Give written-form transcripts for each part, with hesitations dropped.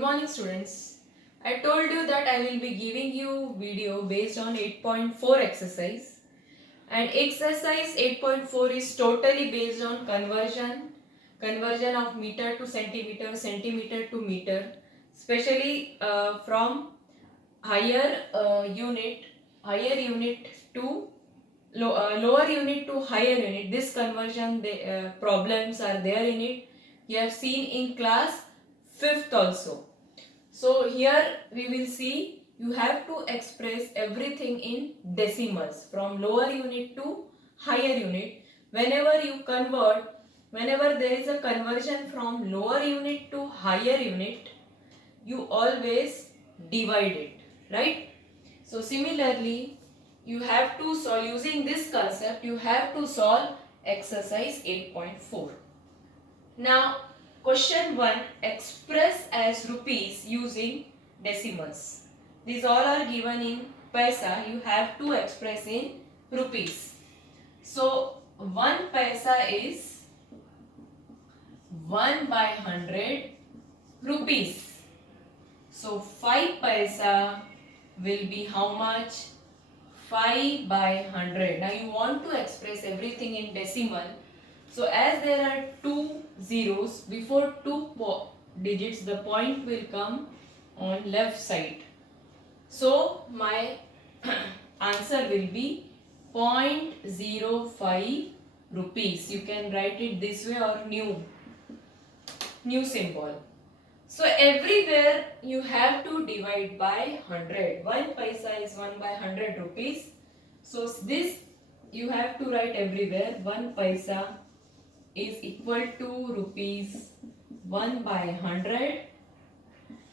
Good morning students. I told you that I will be giving you video based on 8.4 exercise, and exercise 8.4 is totally based on conversion of meter to centimeter, centimeter to meter, especially from higher unit to lower unit to higher unit. This conversion problems are there in it. You have seen in class 5th also. So here we will see you have to express everything in decimals from lower unit to higher unit. Whenever there is a conversion from lower unit to higher unit, you always divide it, right? So similarly, you have to solve using this concept, you have to solve exercise 8.4. Now, question 1, express as rupees using decimals. These all are given in paisa. You have to express in rupees. So, 1 paisa is 1 by 100 rupees. So, 5 paisa will be how much? 5 by 100. Now, you want to express everything in decimal. So as there are two zeros before two digits, the point will come on left side. So my answer will be 0.05 rupees. You can write it this way or new symbol. So everywhere you have to divide by 100. 1 paisa is 1 by 100 rupees. So this you have to write everywhere. 1 paisa is equal to rupees 1 by 100.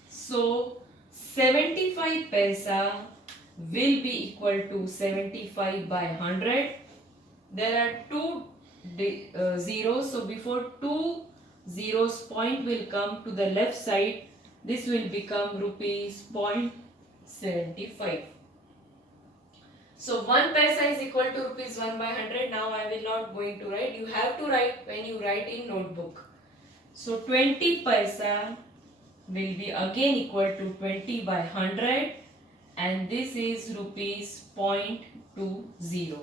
So 75 paisa will be equal to 75 by 100. There are two zeros, so before two zeros point will come to the left side. This will become rupees 0.75. So 1 paisa is equal to rupees 1 by 100. Now I will not going to write. You have to write when you write in notebook. So 20 paisa will be again equal to 20 by 100, and this is rupees 0.20.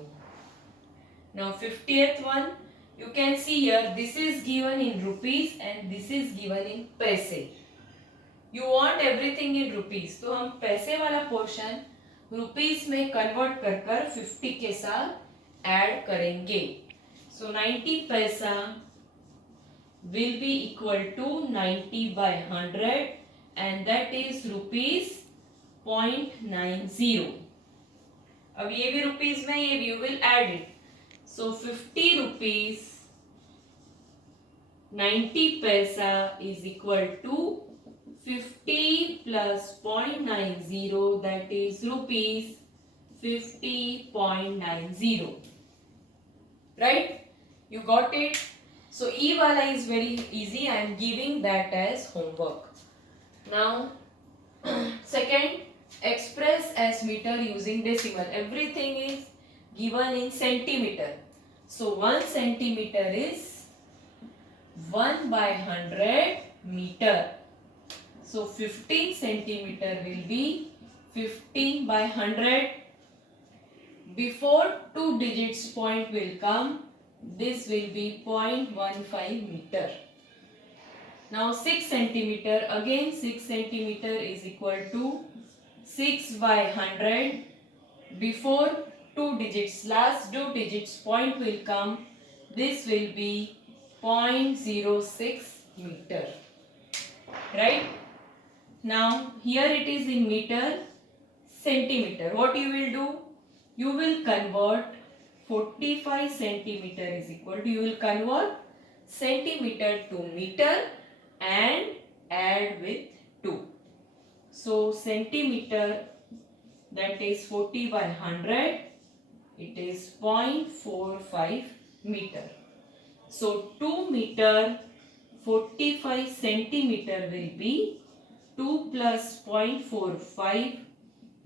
Now 50th one, you can see here this is given in rupees and this is given in paise. You want everything in rupees, तो हम पैसे वाला portion rupees में convert कर कर 50 के साथ add करेंगे. So 90 पैसा will be equal to 90 by 100, and that is rupees 0.90. अब ये भी रुपीस में, ये भी you will add it. So 50 rupees 90 paisa is equal to 50 plus 0.90, that is rupees 50.90. Right? You got it? So E wala is very easy. I am giving that as homework. Now second, express as meter using decimal. Everything is given in centimeter. So 1 centimeter is 1 by 100 meter. So 15 centimeter will be 15 by 100. Before two digits point will come, this will be 0.15 meter. Now 6 centimeter, again 6 centimeter is equal to 6 by 100. Before two digits, last two digits point will come, this will be 0.06 meter. Right? Now here it is in meter, centimeter. What you will do? You will convert 45 centimeter is equal to, you will convert centimeter to meter and add with 2. So centimeter, that is 40 by 100, it is 0.45 meter. So 2 meter 45 centimeter will be 2 plus 0.45,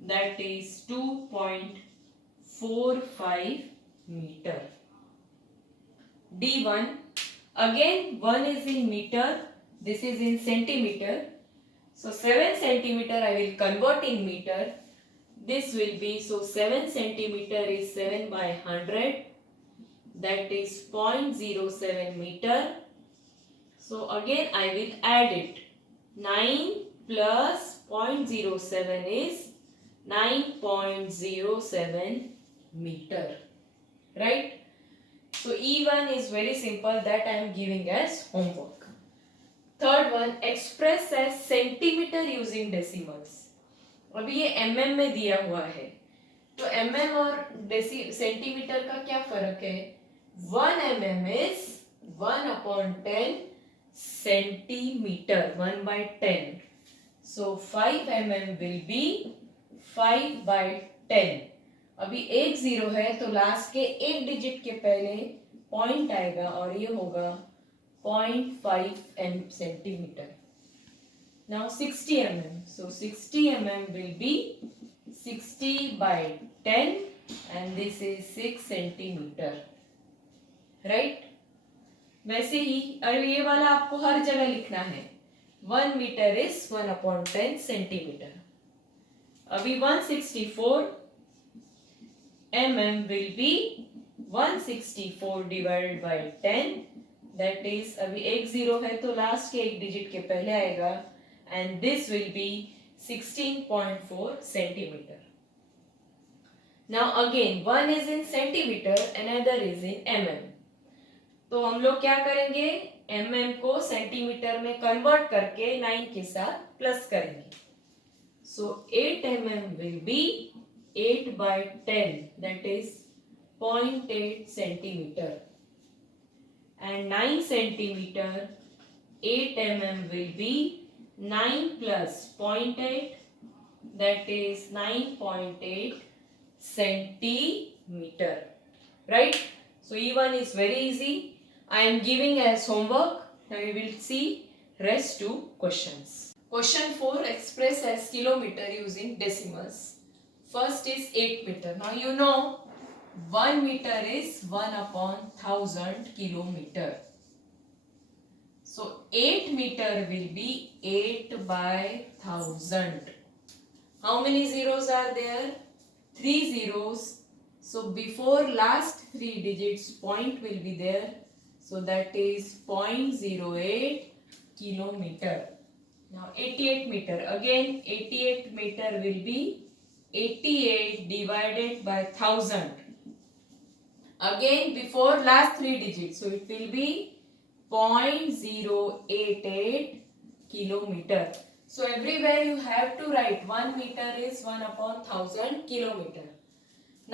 that is 2.45 meter. D1, again 1 is in meter, this is in centimeter. So 7 centimeter I will convert in meter. This will be, so 7 centimeter is 7 by 100. That is 0.07 meter. So again I will add it. 9 plus 0.07 is 9.07 meter. Right? So E1 is very simple, that I am giving as homework. Third one, express as centimeter using decimals. अभी ये mm में दिया हुआ है, तो mm और centimetre का क्या फर्क है? 1 mm is 1/10 centimeter, 1/10. So 5 mm will be 5/10. अभी एक जीरो है तो लास्ट के एक डिजिट के पहले पॉइंट आएगा और ये होगा 0.5 centimeter. Now 60 mm. So 60 mm will be 60/10 and this is 6 centimeter. Right? वैसे ही और ये वाला आपको हर जगह लिखना है. 1 meter is 1/10 centimeter. अभी 164 mm will be 164 divided by 10. That is, अभी एक जीरो है तो लास्ट के एक डिजिट के पहले आएगा and this will be 16.4 centimeter. Now again, one is in centimeter, another is in mm. तो हम लोग क्या करेंगे? mm को सेंटीमीटर में कन्वर्ट करके 9 के साथ प्लस करेंगे. So 8 mm will be 8/10, that is 0.8 centimeter. And 9 centimeter, 8 mm will be 9 plus 0.8, that is 9.8 centimeter. Right? So E1 is very easy. I am giving as homework. Now we will see rest 2 questions. Question 4, express as kilometer using decimals. First is 8 meter. Now you know 1 meter is 1/1000 kilometer. So 8 meter will be 8/1000. How many zeros are there? 3 zeros. So before last 3 digits point will be there. So that is 0.08 kilometer. Now 88 meter. Again 88 meter will be 88 divided by 1000. Again before last 3 digits. So it will be 0.088 kilometer. So everywhere you have to write 1 meter is 1/1000 kilometer.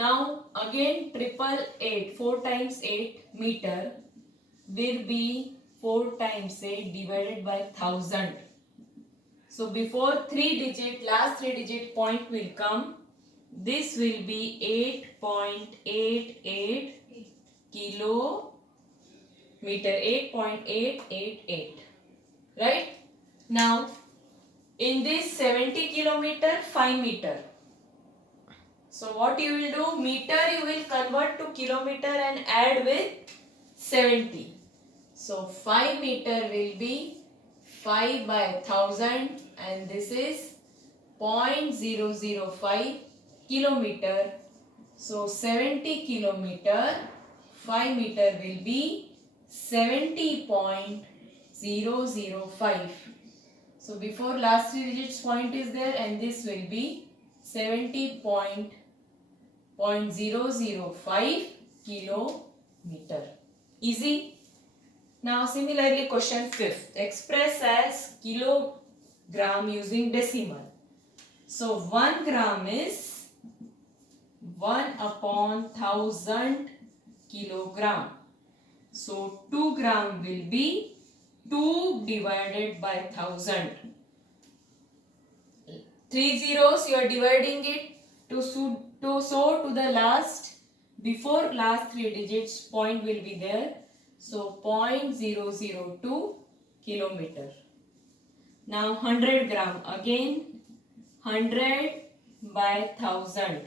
Now again 888, 4 times 8 meter will be 4 times 8 divided by 1000. So before 3 digit, last 3 digit point will come. This will be 8.88 kilometer, 8.888. Right? Now in this 70 kilometer, 5 meter. So what you will do? Meter you will convert to kilometer and add with 70. So 5 meter will be 5/1000 and this is 0.005 kilometer. So 70 kilometer, 5 meter will be 70.005. So before last 3 digits point is there and this will be 70.005 kilometer. Easy? Now similarly question 5th, express as kilogram using decimal. So 1 gram is 1/1000 kilogram. So 2 gram will be 2 divided by 1000. 3 zeros you are dividing it to so to the last, before last 3 digits point will be there. So 0.002 kilometer. Now 100 gram, again 100/1000.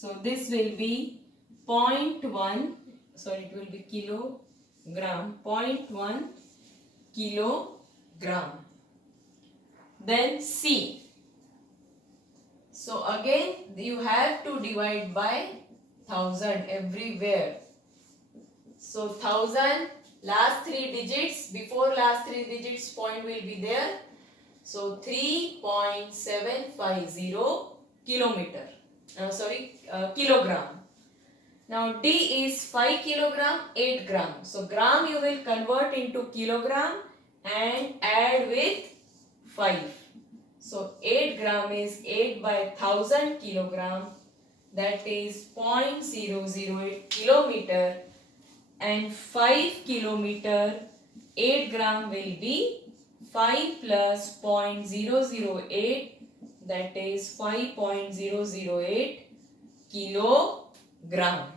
So this will be 0.1, sorry it will be kilogram, 0.1 kilogram. Then C. So again you have to divide by 1000 everywhere. So 1000, last three digits, before last three digits point will be there. So 3.750 kilometer. Kilogram. Now D is 5 kilogram, 8 gram. So gram you will convert into kilogram and add with 5. So 8 gram is 8 by 1000 kilogram, that is 0.008 kilometer, and 5 kilometer 8 gram will be 5 plus 0.008, that is 5.008 kilogram.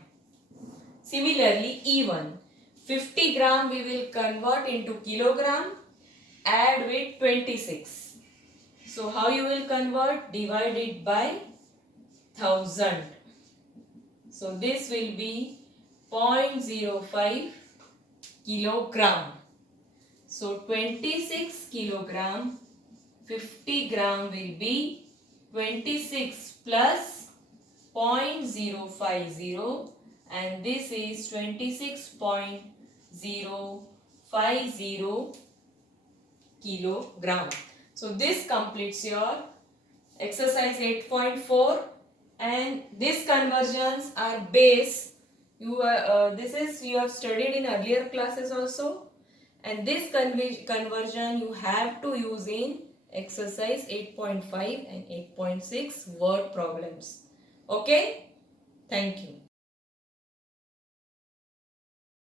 Similarly E1, 50 gram we will convert into kilogram, add with 26. So how you will convert? Divide it by 1000. So this will be 0.05 kilogram. So 26 kilogram, 50 gram will be 26 plus 0.050, and this is 26.050 kilogram. So this completes your exercise 8.4, and these conversions are base. You have studied in earlier classes also, and this conversion you have to use in exercise 8.5 and 8.6 word problems. Okay, thank you.